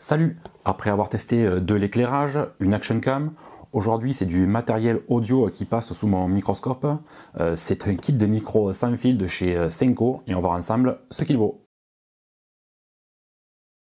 Salut! Après avoir testé de l'éclairage, une action cam, aujourd'hui c'est du matériel audio qui passe sous mon microscope. C'est un kit de micro sans fil de chez Senko et on va voir ensemble ce qu'il vaut.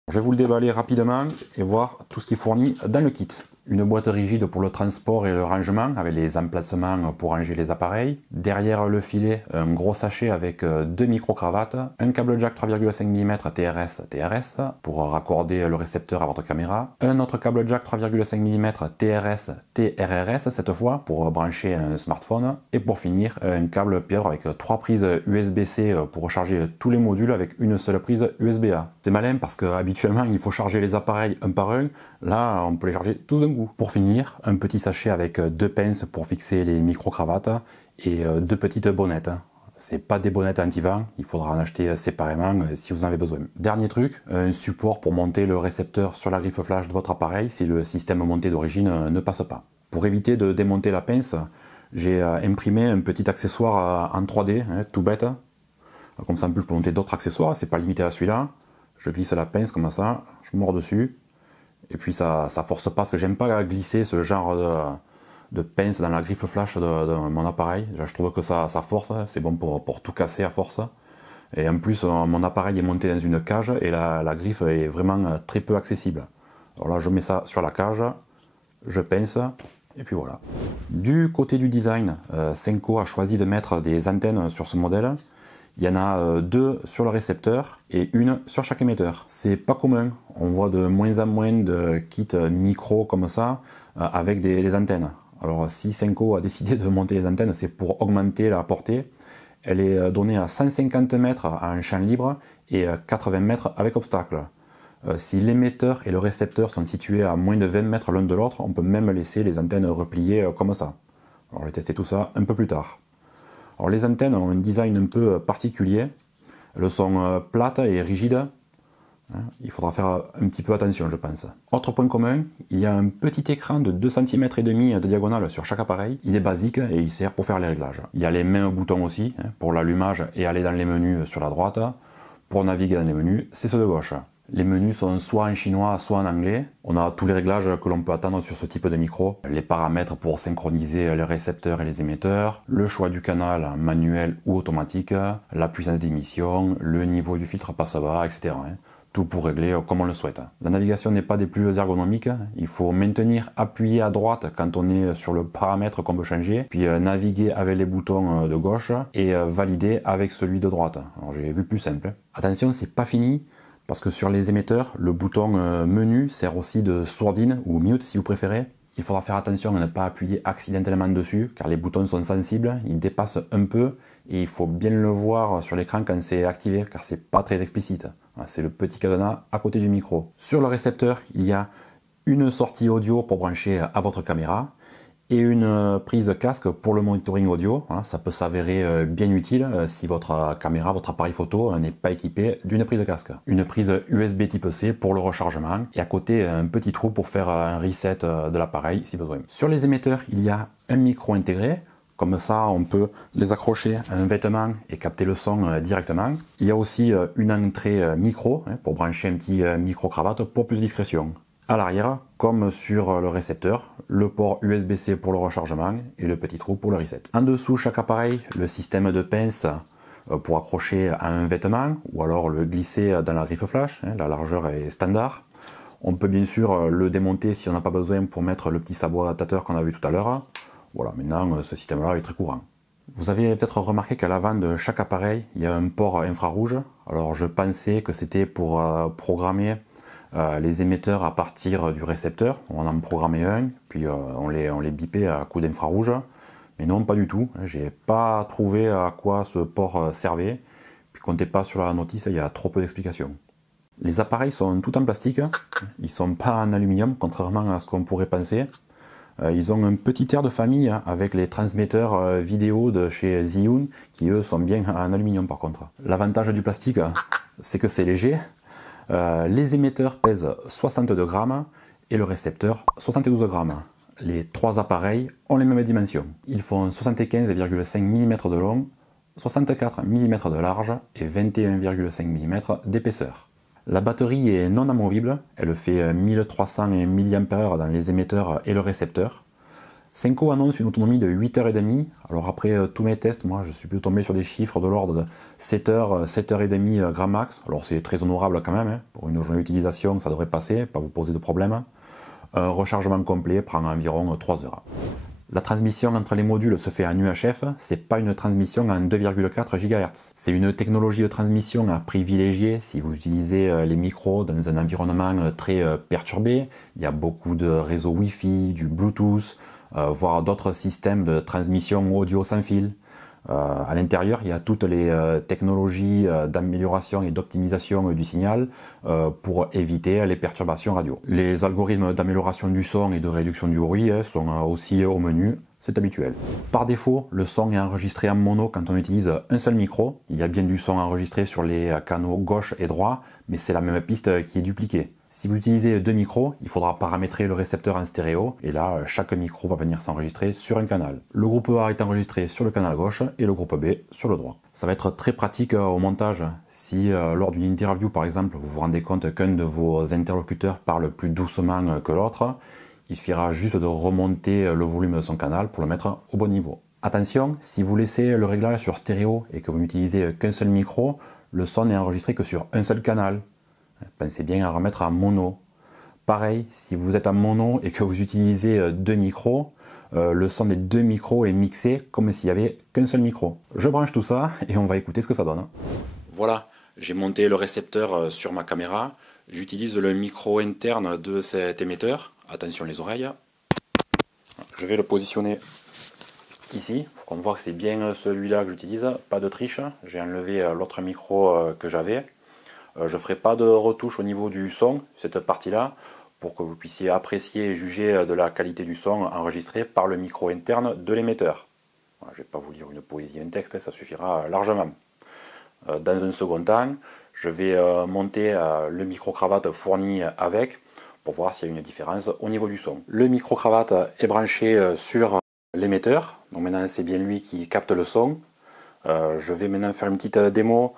Je vais vous le déballer rapidement et voir tout ce qui est fourni dans le kit. Une boîte rigide pour le transport et le rangement avec les emplacements pour ranger les appareils. Derrière le filet, un gros sachet avec deux micro-cravates, un câble jack 3,5 mm TRS pour raccorder le récepteur à votre caméra, un autre câble jack 3,5 mm TRS TRRS cette fois pour brancher un smartphone et pour finir un câble pieuvre avec trois prises USB-C pour recharger tous les modules avec une seule prise USB-A. C'est malin parce que habituellement il faut charger les appareils un par un, là on peut les charger tous d'un coup. Pour finir, un petit sachet avec deux pinces pour fixer les micro-cravates et deux petites bonnettes. C'est pas des bonnettes anti-vent, il faudra en acheter séparément si vous en avez besoin. Dernier truc, un support pour monter le récepteur sur la griffe flash de votre appareil si le système monté d'origine ne passe pas. Pour éviter de démonter la pince, j'ai imprimé un petit accessoire en 3D, tout bête. Comme ça en plus je peux monter d'autres accessoires, c'est pas limité à celui-là. Je glisse la pince comme ça, je mords dessus. Et puis ça force pas, parce que j'aime pas glisser ce genre de pince dans la griffe flash de mon appareil. Je trouve que ça force, c'est bon pour tout casser à force. Et en plus, mon appareil est monté dans une cage et la griffe est vraiment très peu accessible. Alors là, je mets ça sur la cage, je pince, et puis voilà. Du côté du design, Senko a choisi de mettre des antennes sur ce modèle. Il y en a deux sur le récepteur et une sur chaque émetteur. C'est pas commun, on voit de moins en moins de kits micro comme ça avec des antennes. Alors si Senko a décidé de monter les antennes, c'est pour augmenter la portée. Elle est donnée à 150 mètres en champ libre et 80 mètres avec obstacle. Si l'émetteur et le récepteur sont situés à moins de 20 mètres l'un de l'autre, on peut même laisser les antennes repliées comme ça. Alors je vais tester tout ça un peu plus tard. Alors les antennes ont un design un peu particulier, elles sont plates et rigides, il faudra faire un petit peu attention je pense. Autre point commun, il y a un petit écran de 2,5 cm de diagonale sur chaque appareil, il est basique et il sert pour faire les réglages. Il y a les mains boutons aussi, pour l'allumage et aller dans les menus sur la droite, pour naviguer dans les menus, c'est ceux de gauche. Les menus sont soit en chinois, soit en anglais. On a tous les réglages que l'on peut attendre sur ce type de micro. Les paramètres pour synchroniser les récepteurs et les émetteurs, le choix du canal manuel ou automatique, la puissance d'émission, le niveau du filtre passe-bas, etc. Tout pour régler comme on le souhaite. La navigation n'est pas des plus ergonomiques. Il faut maintenir appuyé à droite quand on est sur le paramètre qu'on veut changer, puis naviguer avec les boutons de gauche et valider avec celui de droite. Alors j'ai vu plus simple. Attention, c'est pas fini. Parce que sur les émetteurs, le bouton menu sert aussi de sourdine ou mute si vous préférez. Il faudra faire attention à ne pas appuyer accidentellement dessus car les boutons sont sensibles, ils dépassent un peu et il faut bien le voir sur l'écran quand c'est activé car c'est pas très explicite. C'est le petit cadenas à côté du micro. Sur le récepteur, il y a une sortie audio pour brancher à votre caméra et une prise casque pour le monitoring audio. Ça peut s'avérer bien utile si votre caméra, votre appareil photo n'est pas équipé d'une prise casque. Une prise USB type C pour le rechargement et à côté un petit trou pour faire un reset de l'appareil si besoin. Sur les émetteurs, il y a un micro intégré. Comme ça, on peut les accrocher à un vêtement et capter le son directement. Il y a aussi une entrée micro pour brancher un petit micro-cravate pour plus de discrétion. À l'arrière, comme sur le récepteur, le port USB-C pour le rechargement et le petit trou pour le reset. En dessous chaque appareil, le système de pince pour accrocher à un vêtement ou alors le glisser dans la griffe flash, la largeur est standard. On peut bien sûr le démonter si on n'a pas besoin pour mettre le petit sabot adaptateur qu'on a vu tout à l'heure. Voilà, maintenant ce système-là est très courant. Vous avez peut-être remarqué qu'à l'avant de chaque appareil, il y a un port infrarouge. Alors je pensais que c'était pour programmer les émetteurs à partir du récepteur. On en programmait un, puis on les bipait à coup d'infrarouge. Mais non, pas du tout. J'ai pas trouvé à quoi ce port servait. Puis comptez pas sur la notice, il y a trop peu d'explications. Les appareils sont tout en plastique. Ils sont pas en aluminium, contrairement à ce qu'on pourrait penser. Ils ont un petit air de famille avec les transmetteurs vidéo de chez Zhiyun qui eux sont bien en aluminium par contre. L'avantage du plastique, c'est que c'est léger. Les émetteurs pèsent 62 grammes et le récepteur 72 grammes. Les trois appareils ont les mêmes dimensions. Ils font 75,5 mm de long, 64 mm de large et 21,5 mm d'épaisseur. La batterie est non amovible, elle fait 1300 mAh dans les émetteurs et le récepteur. Senko annonce une autonomie de 8h30. Alors après tous mes tests, moi je suis plutôt tombé sur des chiffres de l'ordre de 7h, 7h30 grand max. Alors c'est très honorable quand même, hein. Pour une journée d'utilisation ça devrait passer, pas vous poser de problème. Un rechargement complet prend environ 3 heures. La transmission entre les modules se fait en UHF, c'est pas une transmission en 2,4 GHz. C'est une technologie de transmission à privilégier si vous utilisez les micros dans un environnement très perturbé. Il y a beaucoup de réseaux Wi-Fi, du Bluetooth, voire d'autres systèmes de transmission audio sans fil. À l'intérieur, il y a toutes les technologies d'amélioration et d'optimisation du signal pour éviter les perturbations radio. Les algorithmes d'amélioration du son et de réduction du bruit sont aussi au menu, c'est habituel. Par défaut, le son est enregistré en mono quand on utilise un seul micro. Il y a bien du son enregistré sur les canaux gauche et droit, mais c'est la même piste qui est dupliquée. Si vous utilisez deux micros, il faudra paramétrer le récepteur en stéréo, et là, chaque micro va venir s'enregistrer sur un canal. Le groupe A est enregistré sur le canal gauche et le groupe B sur le droit. Ça va être très pratique au montage. Si lors d'une interview par exemple, vous vous rendez compte qu'un de vos interlocuteurs parle plus doucement que l'autre, il suffira juste de remonter le volume de son canal pour le mettre au bon niveau. Attention, si vous laissez le réglage sur stéréo et que vous n'utilisez qu'un seul micro, le son n'est enregistré que sur un seul canal. Pensez bien à remettre en mono. Pareil, si vous êtes en mono et que vous utilisez deux micros, le son des deux micros est mixé comme s'il n'y avait qu'un seul micro. Je branche tout ça et on va écouter ce que ça donne. Voilà, j'ai monté le récepteur sur ma caméra. J'utilise le micro interne de cet émetteur. Attention les oreilles. Je vais le positionner ici, pour qu'on voit que c'est bien celui-là que j'utilise. Pas de triche, j'ai enlevé l'autre micro que j'avais. Je ne ferai pas de retouche au niveau du son, cette partie-là, pour que vous puissiez apprécier et juger de la qualité du son enregistré par le micro interne de l'émetteur. Voilà, je ne vais pas vous lire une poésie, un texte, ça suffira largement. Dans un second temps, je vais monter le micro-cravate fourni avec, pour voir s'il y a une différence au niveau du son. Le micro-cravate est branché sur l'émetteur, donc maintenant c'est bien lui qui capte le son. Je vais maintenant faire une petite démo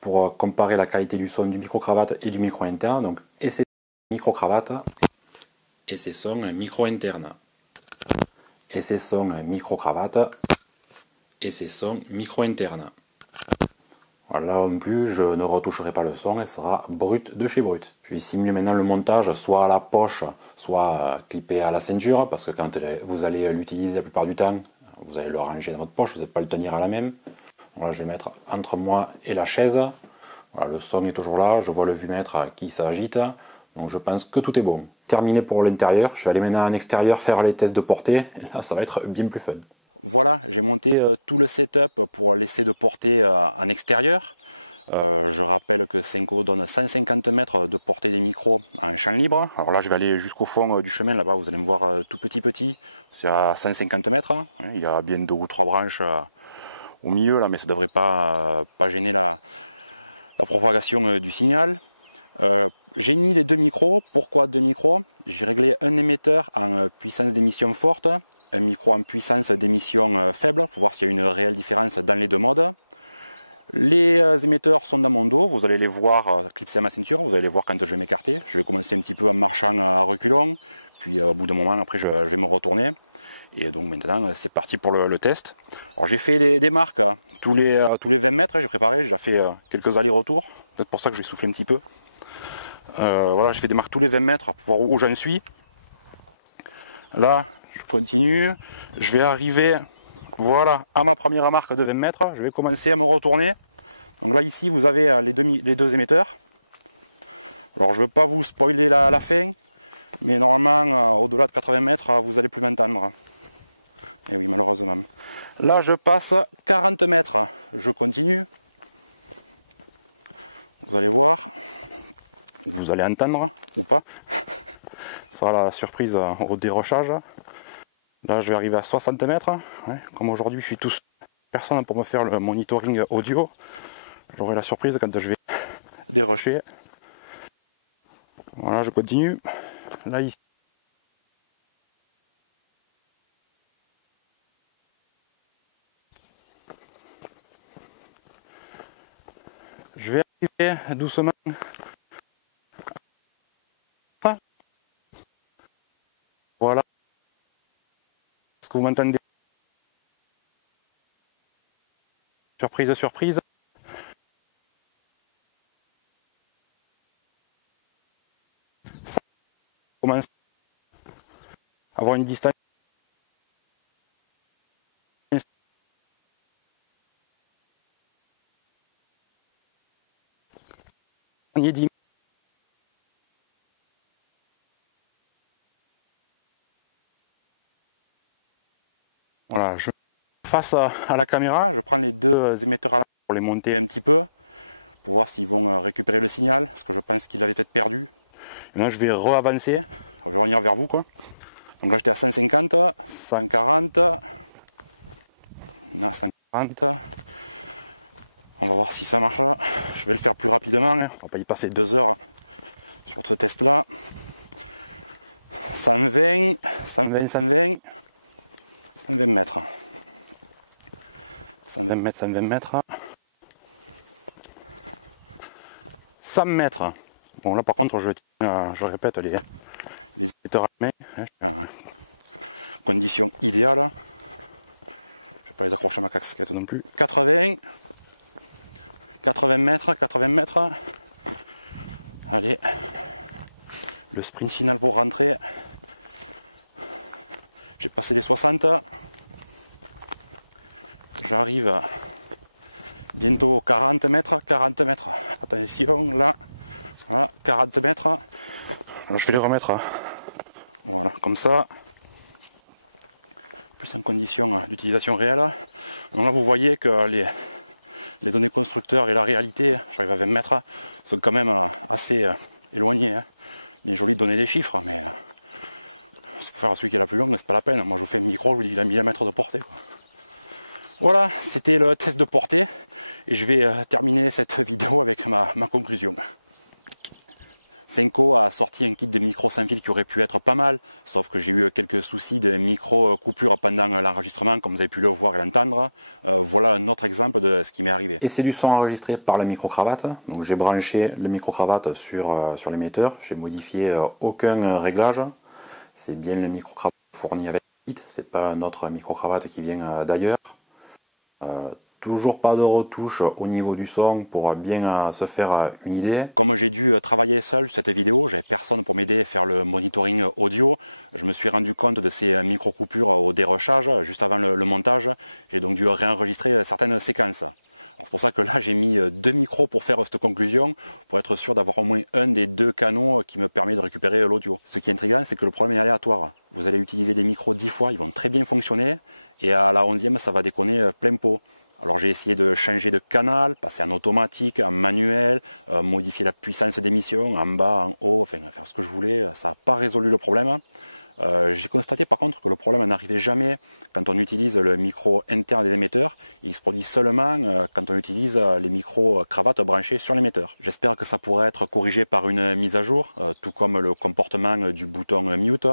pour comparer la qualité du son du micro-cravate et du micro interne. Donc, et c'est micro-cravate, et c'est son micro interne, et c'est son micro-cravate, et c'est son micro interne. Voilà, là non plus, je ne retoucherai pas le son, elle sera brut de chez brut. Je vais simuler maintenant le montage, soit à la poche, soit clippé à la ceinture, parce que quand vous allez l'utiliser la plupart du temps, vous allez le ranger dans votre poche, vous n'allez pas le tenir à la même. Voilà, je vais mettre entre moi et la chaise. Voilà, le son est toujours là, je vois le vumètre qui s'agite, donc je pense que tout est bon. Terminé pour l'intérieur, je vais aller maintenant en extérieur faire les tests de portée, et là ça va être bien plus fun. Voilà, j'ai monté tout le setup pour l'essai de portée en extérieur. Je rappelle que Senko donne 150 mètres de portée des micros en champ libre. Alors là je vais aller jusqu'au fond du chemin, là-bas vous allez me voir tout petit, c'est à 150 mètres. Il y a bien 2 ou 3 branches au milieu là, mais ça ne devrait pas gêner la propagation du signal. J'ai mis les deux micros. Pourquoi deux micros? J'ai réglé un émetteur en puissance d'émission forte, un micro en puissance d'émission faible, pour voir s'il y a une réelle différence dans les deux modes. Les émetteurs sont dans mon dos, vous allez les voir clipser à ma ceinture, vous allez les voir quand je vais m'écarter. Je vais commencer un petit peu en marchant à reculons, puis au bout d'un moment après je vais me retourner. Et donc maintenant c'est parti pour le test. Alors j'ai fait des marques tous les 20 mètres, j'ai préparé, j'ai fait quelques allers-retours, peut-être pour ça que j'ai soufflé un petit peu. Voilà, j'ai fait des marques tous les 20 mètres pour voir où j'en suis. Là, je continue, je vais arriver voilà, à ma première marque de 20 mètres, je vais commencer à me retourner. Donc là ici vous avez les deux émetteurs. Alors je ne veux pas vous spoiler la fin, mais normalement au-delà de 80 mètres vous allez plus m'entendre. Et oui, malheureusement. Là, je passe 40 mètres. Je continue. Vous allez voir. Vous allez entendre ou pas. Ce sera la surprise au dérochage. Là, je vais arriver à 60 mètres. Ouais, comme aujourd'hui, je suis tout seul. Personne pour me faire le monitoring audio. J'aurai la surprise quand je vais dérocher. Voilà, je continue. Là, ici. Je vais arriver doucement Est-ce que vous m'entendez? Surprise, surprise. Ça commence à avoir une distance. Voilà, je face à la caméra, je prends les deux émetteurs à la pour les monter un petit peu, pour voir s'ils vont récupérer le signal, parce que je pense qu'il avait peut-être perdu. Et là je vais re-avancer, je vais revenir vers vous quoi. Donc là j'étais à 150, 140, là 140. On va voir si ça marche là. Je vais le faire plus rapidement, hein. On va pas y passer 2 heures sur ce test là. 120, 120, 120 mètres. 100 mètres. Bon là par contre je répète les émetteurs à main, hein, condition idéale. Je vais pas les accrocher à ma casquette non plus. 80 mètres, 80 mètres. Allez, le sprint final pour rentrer. J'ai passé les 60. J'arrive bientôt aux 40 mètres, 40 mètres. Attention, là, voilà, 40 mètres. Là, je fais voilà, comme ça. Plus en condition d'utilisation réelle. Donc là, vous voyez que les données constructeurs et la réalité, j'arrive à 20 mètres, sont quand même assez éloignés. Hein. Il est joli de donner des chiffres, mais c'est pour faire celui qui est la plus longue, c'est pas la peine. Moi, je vous fais un micro, je vous dis qu'il a 1000 mètres de portée. Quoi. Voilà, c'était le test de portée et je vais terminer cette vidéo avec ma conclusion. Senko a sorti un kit de micro sans fil qui aurait pu être pas mal, sauf que j'ai eu quelques soucis de micro coupure pendant l'enregistrement, comme vous avez pu le voir et l'entendre. Voilà un autre exemple de ce qui m'est arrivé. Et c'est du son enregistré par la micro-cravate. Donc j'ai branché le micro-cravate sur l'émetteur, j'ai modifié aucun réglage. C'est bien le micro-cravate fourni avec le kit, c'est pas un autre micro-cravate qui vient d'ailleurs. Toujours pas de retouche au niveau du son pour bien se faire une idée. Comme j'ai dû travailler seul cette vidéo, j'avais personne pour m'aider à faire le monitoring audio. Je me suis rendu compte de ces micro-coupures au dérochage juste avant le montage. J'ai donc dû réenregistrer certaines séquences. C'est pour ça que là j'ai mis 2 micros pour faire cette conclusion, pour être sûr d'avoir au moins un des 2 canaux qui me permet de récupérer l'audio. Ce qui est intriguant, c'est que le problème est aléatoire. Vous allez utiliser les micros 10 fois, ils vont très bien fonctionner, et à la 11e ça va déconner plein pot. Alors j'ai essayé de changer de canal, passer en automatique, en manuel, modifier la puissance d'émission, en bas, en haut, enfin faire ce que je voulais, ça n'a pas résolu le problème. J'ai constaté par contre que le problème n'arrivait jamais quand on utilise le micro interne des émetteurs, il se produit seulement quand on utilise les micros cravates branchés sur l'émetteur. J'espère que ça pourrait être corrigé par une mise à jour, tout comme le comportement du bouton mute.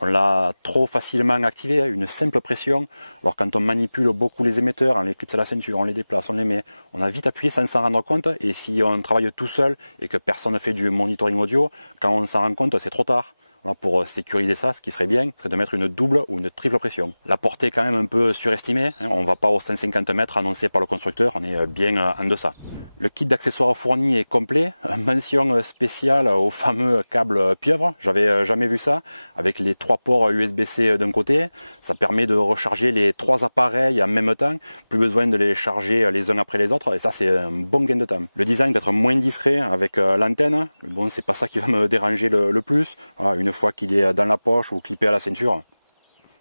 On l'a trop facilement activé, une simple pression. Alors quand on manipule beaucoup les émetteurs, on les clipse à la ceinture, on les déplace, on les met, on a vite appuyé sans s'en rendre compte. Et si on travaille tout seul et que personne ne fait du monitoring audio, quand on s'en rend compte, c'est trop tard. Voilà, pour sécuriser ça, ce qui serait bien, c'est de mettre une double ou une triple pression. La portée est quand même un peu surestimée, hein, on ne va pas aux 150 mètres annoncés par le constructeur, on est bien en deçà. Le kit d'accessoires fourni est complet, mention spéciale au fameux câble pieuvre, j'avais jamais vu ça, avec les 3 ports USB-C d'un côté, ça permet de recharger les 3 appareils en même temps, plus besoin de les charger les uns après les autres, et ça c'est un bon gain de temps. Le design peut être moins discret avec l'antenne, mais bon c'est pas ça qui va me déranger le plus. Voilà, une fois qu'il est dans la poche ou clippé à la ceinture.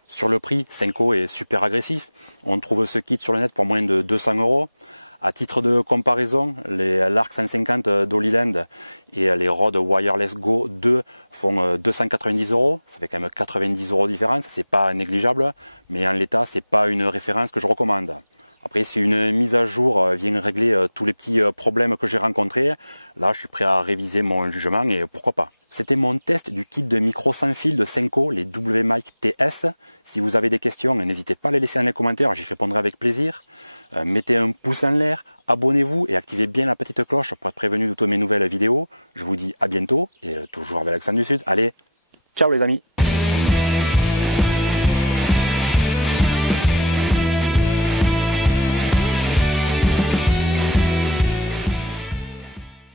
Sur le prix, Senko est super agressif. On trouve ce kit sur le net pour moins de 200 €. À titre de comparaison, l'Arc 150 d'Holyland et les Rode Wireless Go 2 font 290 €. Ça fait quand même 90 € de différence. C'est pas négligeable, mais en l'état, c'est pas une référence que je recommande. Après, si une mise à jour vient régler tous les petits problèmes que j'ai rencontrés, là, je suis prêt à réviser mon jugement et pourquoi pas. C'était mon test du kit de micro sans fil de Senko, les WMic TS. Si vous avez des questions, n'hésitez pas à les laisser dans les commentaires, j'y répondrai avec plaisir. Mettez un pouce en l'air, abonnez-vous et activez bien la petite cloche pour être prévenu de toutes mes nouvelles vidéos. Je vous dis à bientôt et toujours avec l'accent du Sud. Allez, ciao les amis!